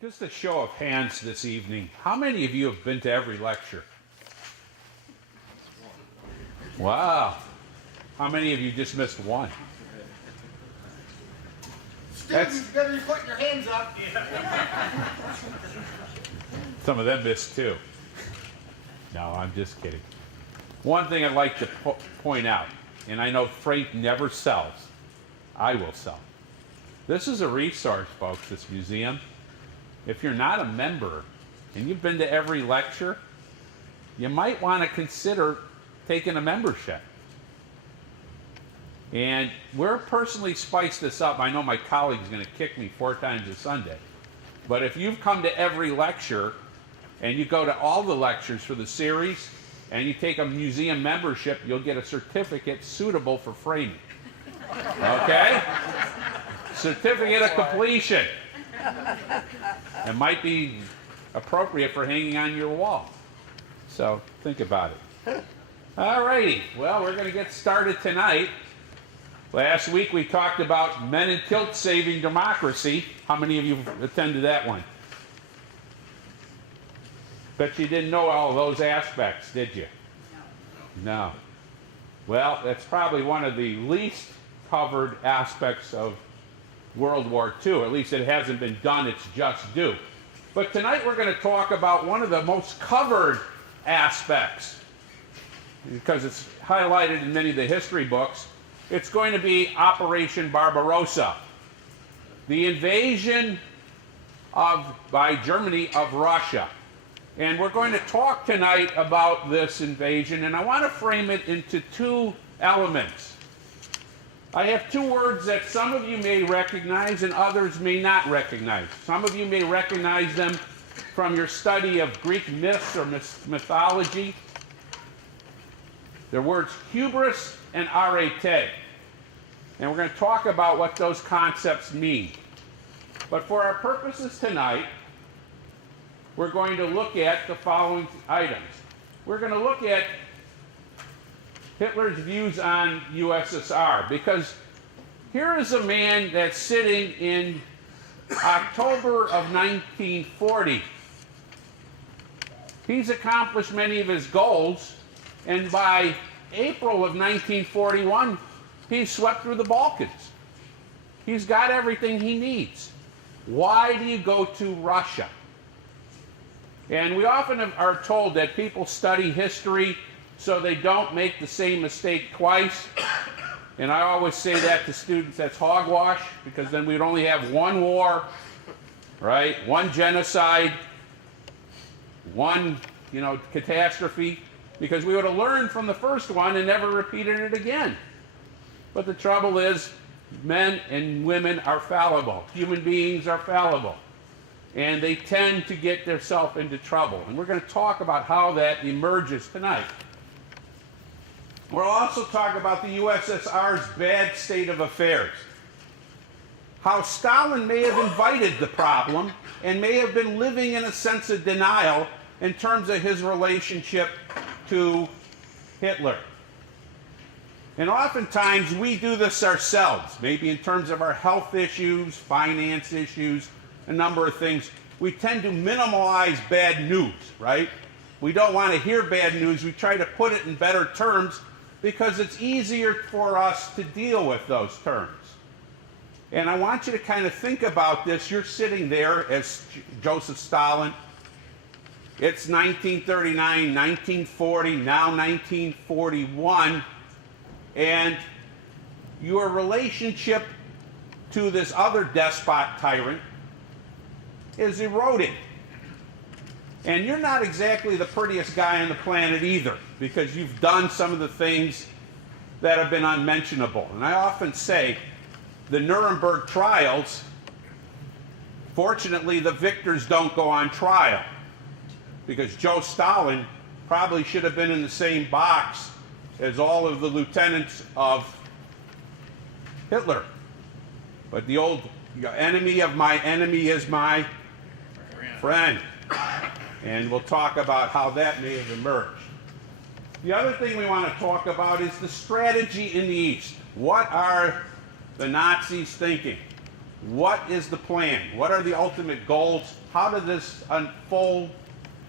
Just a show of hands this evening. How many of you have been to every lecture? Wow. How many of you just missed one? Students, better you put your hands up. Some of them missed too. No, I'm just kidding. One thing I'd like to point out, and I know Frank never sells. I will sell. This is a resource, folks, this museum. If you're not a member and you've been to every lecture, you might want to consider taking a membership. And we're personally spiced this up. I know my colleague's going to kick me 4 times a Sunday. But if you've come to every lecture and you go to all the lectures for the series and you take a museum membership, you'll get a certificate suitable for framing. Okay? Certificate of completion. It might be appropriate for hanging on your wall. So think about it. All righty. Well, we're going to get started tonight. Last week we talked about men in kilts saving democracy. How many of you attended that one? Bet you didn't know all of those aspects, did you? No. Well, that's probably one of the least covered aspects of World War II. At least it hasn't been done, it's just due. But tonight we're going to talk about one of the most covered aspects, because it's highlighted in many of the history books. It's going to be Operation Barbarossa, the invasion by Germany of Russia. And we're going to talk tonight about this invasion, and I want to frame it into 2 elements. I have 2 words that some of you may recognize and others may not recognize. Some of you may recognize them from your study of Greek myths or mythology. They're words hubris and arete. And we're going to talk about what those concepts mean. But for our purposes tonight, we're going to look at the following items. We're going to look at Hitler's views on USSR, because here is a man that's sitting in October of 1940. He's accomplished many of his goals, and by April of 1941, he's swept through the Balkans. He's got everything he needs. Why do you go to Russia? And we often are told that people study history so they don't make the same mistake twice. And I always say that to students, that's hogwash, because then we'd only have one war, right? One genocide, one, catastrophe, because we would have learned from the first one and never repeated it again. But the trouble is, men and women are fallible. Human beings are fallible. And they tend to get themselves into trouble. And we're going to talk about how that emerges tonight. We'll also talk about the USSR's bad state of affairs. How Stalin may have invited the problem and may have been living in a sense of denial in terms of his relationship to Hitler. And oftentimes we do this ourselves, maybe in terms of our health issues, finance issues, a number of things. We tend to minimize bad news, right? We don't want to hear bad news. We try to put it in better terms because it's easier for us to deal with those terms. And I want you to kind of think about this. You're sitting there as Joseph Stalin. It's 1939, 1940, now 1941. And your relationship to this other despot tyrant is eroding. And you're not exactly the prettiest guy on the planet either, because you've done some of the things that have been unmentionable. And I often say the Nuremberg trials, fortunately the victors don't go on trial, because Joe Stalin probably should have been in the same box as all of the lieutenants of Hitler. But the old enemy of my enemy is my friend. And we'll talk about how that may have emerged. The other thing we want to talk about is the strategy in the East. What are the Nazis thinking? What is the plan? What are the ultimate goals? How did this unfold?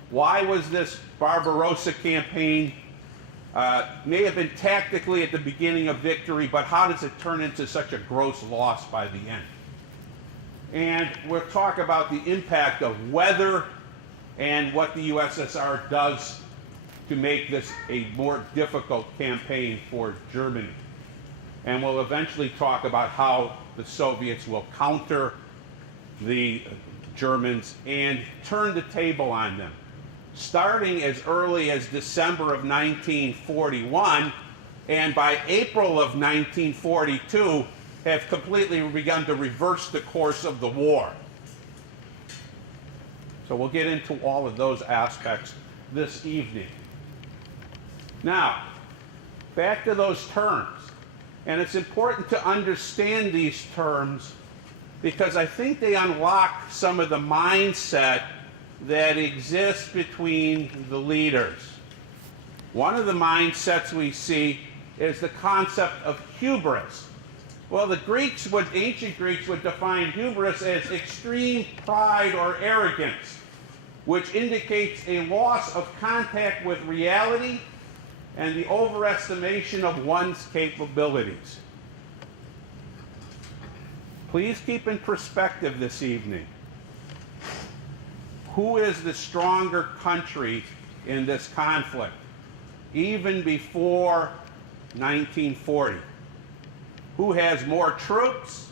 Why was this Barbarossa campaign may have been tactically at the beginning of victory, but how does it turn into such a gross loss by the end? And we'll talk about the impact of weather and what the USSR does to make this a more difficult campaign for Germany. And we'll eventually talk about how the Soviets will counter the Germans and turn the table on them, starting as early as December of 1941, and by April of 1942 have completely begun to reverse the course of the war. So we'll get into all of those aspects this evening. Now, back to those terms. And it's important to understand these terms because I think they unlock some of the mindset that exists between the leaders. One of the mindsets we see is the concept of hubris. Well, the ancient Greeks would define hubris as extreme pride or arrogance, which indicates a loss of contact with reality and the overestimation of one's capabilities. Please keep in perspective this evening. Who is the stronger country in this conflict, even before 1940? Who has more troops?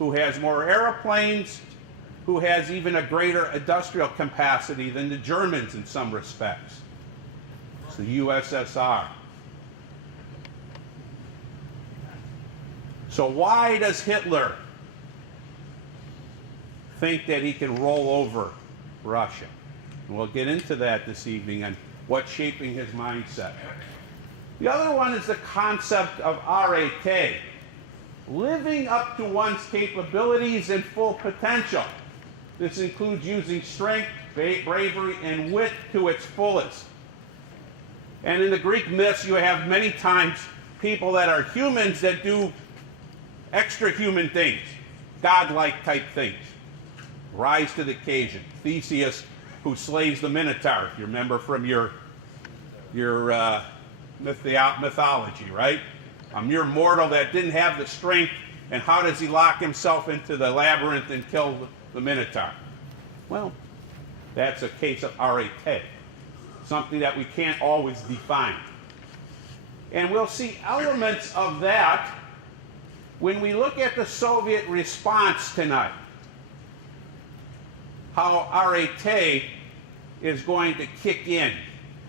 Who has more airplanes? Who has even a greater industrial capacity than the Germans in some respects? It's the USSR. So why does Hitler think that he can roll over Russia? And we'll get into that this evening and what's shaping his mindset. The other one is the concept of arete, living up to one's capabilities and full potential. This includes using strength, bravery, and wit to its fullest. And in the Greek myths, you have many times people that are humans that do extra human things, godlike type things, rise to the occasion. Theseus, who slays the Minotaur, if you remember from your mythology, right? A mere mortal that didn't have the strength, and how does he lock himself into the labyrinth and kill the Minotaur? Well, that's a case of arete, something that we can't always define. And we'll see elements of that when we look at the Soviet response tonight. How arete is going to kick in,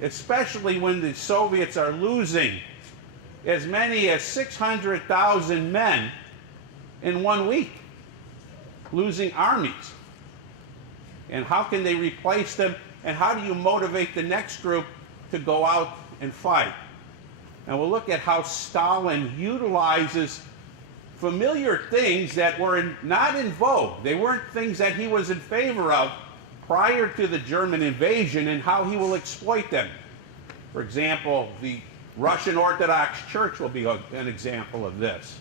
especially when the Soviets are losing as many as 600,000 men in 1 week, losing armies. And how can they replace them? And how do you motivate the next group to go out and fight? And we'll look at how Stalin utilizes familiar things that were not in vogue. They weren't things that he was in favor of prior to the German invasion, and how he will exploit them. For example, the Russian Orthodox Church will be an example of this.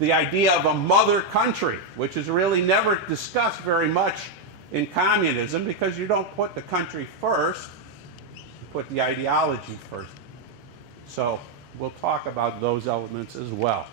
The idea of a mother country, which is really never discussed very much in communism, because you don't put the country first, you put the ideology first. So we'll talk about those elements as well.